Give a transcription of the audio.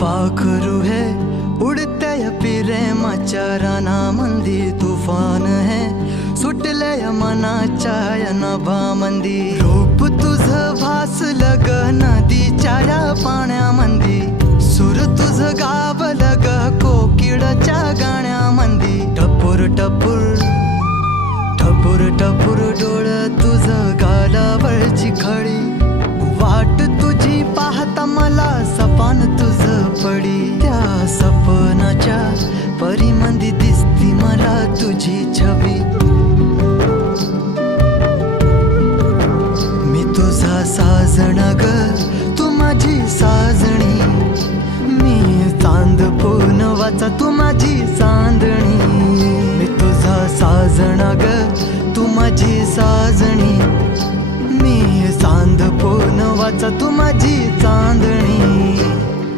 पाखरू है उडत्या या प्रेमाच्या रानामंदी तुफान है सुटल्या मनाच्या या नभामंदी रूप तुझं भासलं ग नदीच्या या पाण्यामंदी सूर तुझं गावलं ग कोकिळाच्या गाण्यामंदी टपूर टपूर टपूर टपूर डोळं तुझं गालावरची खडी वाट तुझी पाहता मला सपान तुझं पडी त्या सपनाच्या परीमंदी दिसती मला तुझी छबी मी तुझा साजणा ग तू माझी साजणी मी चांद पूनवाचा तू माझी चांदणी मी तुझा साजणा ग तू माझी साजणी मी चांद पूनवाचा तू माझी चांदणी